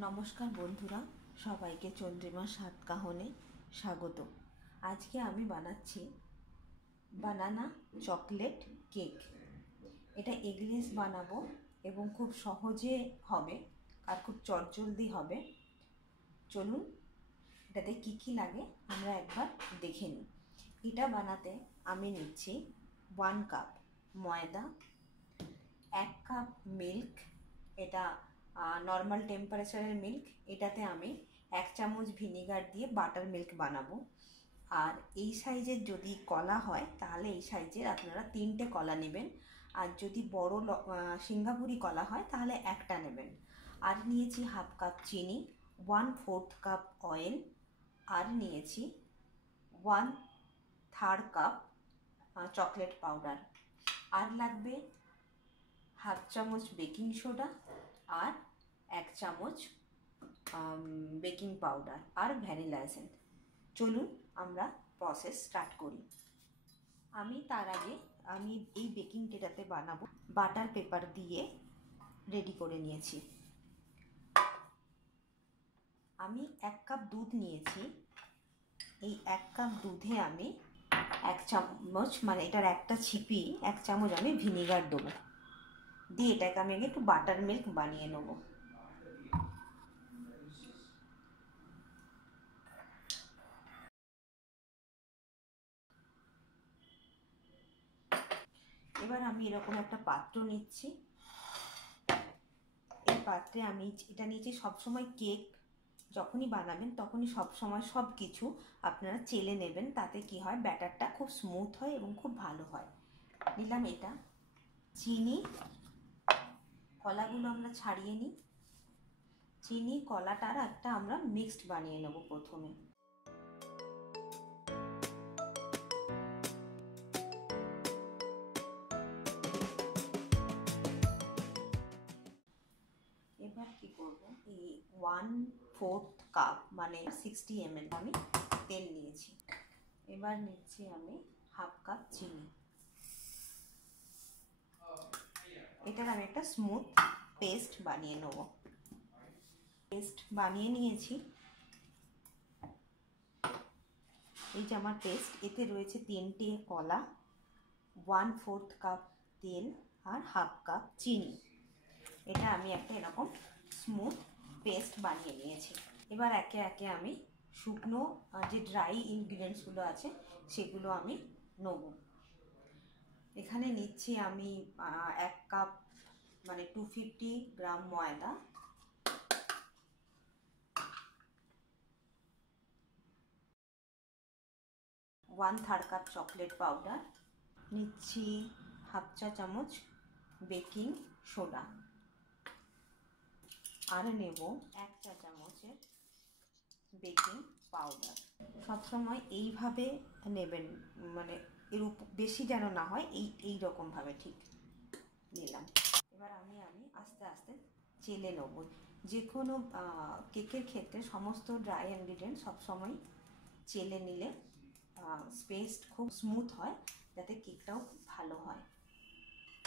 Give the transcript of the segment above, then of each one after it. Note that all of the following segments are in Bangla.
নমস্কার বন্ধুরা, সবাইকে চন্দ্রিমা স্বাদ কাহনে স্বাগত। আজকে আমি বানাচ্ছি বানানা চকলেট কেক। এটা এগলেস বানাবো এবং খুব সহজে হবে আর খুব চটজলদি হবে। চলুন এটাতে কী কী লাগে আমরা একবার দেখে নিই। এটা বানাতে আমি নিচ্ছি 1 কাপ ময়দা, 1 কাপ মিল্ক, এটা নর্মাল টেম্পারেচারের মিল্ক। এটাতে আমি 1 চামচ ভিনিগার দিয়ে বাটার মিল্ক বানাবো। আর এই সাইজের যদি কলা হয় তাহলে এই সাইজের আপনারা 3টে কলা নেবেন, আর যদি বড় সিঙ্গাপুরি কলা হয় তাহলে একটা নেবেন। আর নিয়েছি 1/2 কাপ চিনি, 1/4 কাপ অয়েল, আর নিয়েছি 1/3 কাপ চকলেট পাউডার। আর লাগবে 1/2 চামচ বেকিং সোডা আর 1 চামচ বেকিং পাউডার আর ভ্যানিলা এসেন্স। চলুন আমরা প্রসেস স্টার্ট করি। তার আগে আমি এই বেকিং ট্রেটাতে বানাবো বাটার পেপার দিয়ে রেডি করে নিয়েছি। আমি 1 কাপ দুধ নিয়েছি। এই 1 কাপ দুধে আমি 1 চামচ, মানে এটার একটা ছিপি 1 চামচ আমি ভিনিগার দেবো, দিয়ে এটাকে আমি আগে একটু বাটার মিল্ক বানিয়ে নেব। এবার আমি এরকম একটা পাত্র নিচ্ছি। এই পাত্রে আমি এটা নিয়েছি। সবসময় কেক যখনই বানাবেন তখনই সবসময় সব কিছু আপনারা চেলে নেবেন, তাতে কি হয় ব্যাটারটা খুব স্মুথ হয় এবং খুব ভালো হয়। নিলাম এটা চিনি, কলাগুলো আমরা ছাড়িয়ে নিই। চিনি কলাটার একটা আমরা মিক্সড বানিয়ে নেব প্রথমে। এবার কি করব, এই 1/4 কাপ মানে 60 ml আমি তেল নিয়েছি। এবার নিচ্ছি আমি 1/2 কাপ চিনি। এটার আমি একটা স্মুথ পেস্ট বানিয়ে নেব। পেস্ট বানিয়ে নিয়েছি। এই যে আমার পেস্ট, এতে রয়েছে 3টে কলা, 1/4 কাপ তেল আর 1/2 কাপ চিনি। এটা আমি একটা এরকম স্মুথ পেস্ট বানিয়ে নিয়েছি। এবার একে একে আমি শুকনো যে ড্রাই ইনগ্রিডিয়েন্টসগুলো আছে সেগুলো আমি নেব। এখানে নিচ্ছি আমি 1 কাপ মানে 250 গ্রাম ময়দা, 1/3 কাপ চকলেট পাউডার, নিচ্ছি 1/2 চা চামচ বেকিং সোডা, আর নেব 1 চা চামচের বেকিং পাউডার। সবসময় এইভাবে নেবেন, মানে এর বেশি যেন না হয়, এই রকমভাবে ঠিক নিলাম। এবার আমি আস্তে আস্তে চেলে নেব। যে কোনো কেকের ক্ষেত্রে সমস্ত ড্রাই ইনগ্রিডিয়েন্ট সবসময় চেলে নিলে পেস্ট খুব স্মুথ হয়, যাতে কেকটাও খুব ভালো হয়।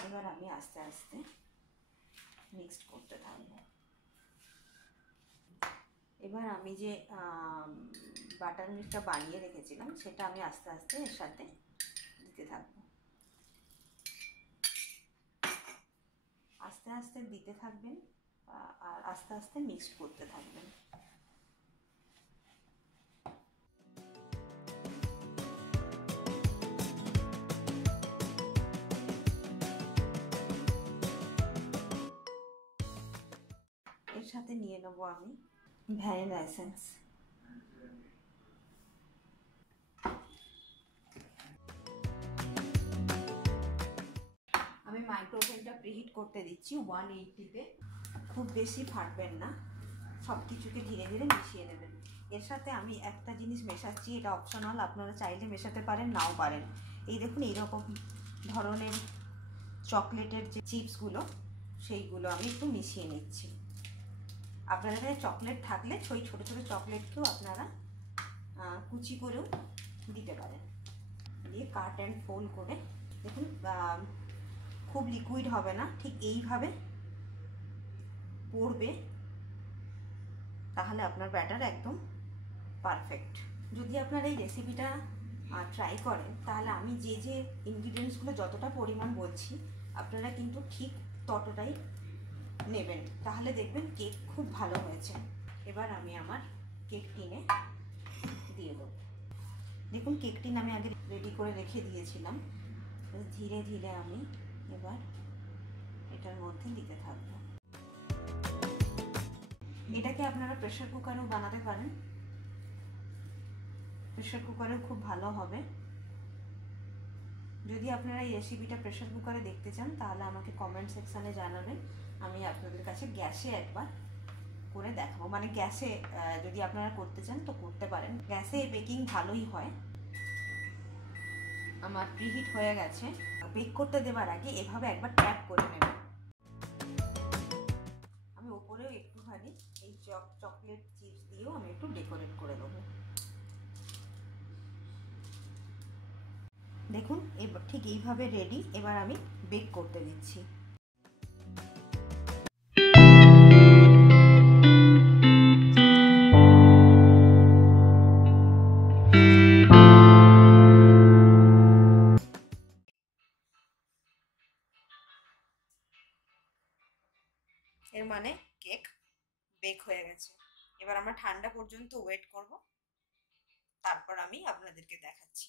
এবার আমি আস্তে আস্তে মিক্সড করতে থাকবো। এবার আমি যে বাটার মিল্কটা বানিয়ে রেখেছিলাম সেটা আমি আস্তে আস্তে এর সাথে দিতে থাকবো। আস্তে আস্তে দিতে থাকবেন আর আস্তে আস্তে মিক্সড করতে থাকবেন। এর সাথে নিয়ে নেবো আমি ভ্যানিলা এসেন্স। আমি মাইক্রোওভেনটা প্রিহিট করতে দিচ্ছি 180-তে। খুব বেশি ফাটবেন না, সব কিছুকে ধীরে ধীরে মিশিয়ে নেবেন। এর সাথে আমি একটা জিনিস মেশাচ্ছি, এটা অপশনাল, আপনারা চাইলে মেশাতে পারেন নাও পারেন। এই দেখুন এইরকম ধরনের চকলেটের যে চিপসগুলো সেইগুলো আমি একটু মিশিয়ে নিচ্ছি। আপনাদের কাছে চকলেট থাকলে সেই ছোটো ছোটো চকলেটকেও আপনারা কুচি করেও দিতে পারেন। দিয়ে কাট অ্যান্ড ফোল্ড করে দেখুন, খুব লিকুইড হবে না, ঠিক এইভাবে পড়বে তাহলে আপনার ব্যাটার একদম পারফেক্ট। যদি আপনার এই রেসিপিটা ট্রাই করেন তাহলে আমি যে যে ইনগ্রিডিয়েন্টসগুলো যতটা পরিমাণ বলছি আপনারা কিন্তু ঠিক ততটাই নেবেন, তাহলে দেখবেন কেক খুব ভালো হয়েছে। এবার আমি আমার কেক টিনে দিয়ে দেবো। দেখুন কেক টিন আমি আগে রেডি করে রেখে দিয়েছিলাম। ধীরে ধীরে আমি এবার এটার মধ্যে দিতে থাকবো। এটাকে আপনারা প্রেসার কুকারেও বানাতে পারেন, প্রেসার কুকারেও খুব ভালো হবে। যদি আপনারা এই রেসিপিটা প্রেসার কুকারে দেখতে চান তাহলে আমাকে কমেন্ট সেকশানে জানাবেন, আমি আপনাদের কাছে গ্যাসে একবার করে দেখাবো। মানে গ্যাসে যদি আপনারা করতে চান তো করতে পারেন, গ্যাসে বেকিং ভালোই হয়। আমার প্রিহিট হয়ে গেছে। বেক করতে দেওয়ার আগে এভাবে একবার ট্যাপ করে নেবেন। আমি ওপরেও একটুখানি এই চকলেট চিপস দিয়েও আমি একটু ডেকোরেট করে দেবো। দেখুন এবার ঠিক এইভাবে রেডি। এবার আমি বেক করতে দিচ্ছি। এর মানে কেক বেক হয়ে গেছে। এবার আমরা ঠান্ডা পর্যন্ত ওয়েট করব, তারপর আমি আপনাদেরকে দেখাচ্ছি।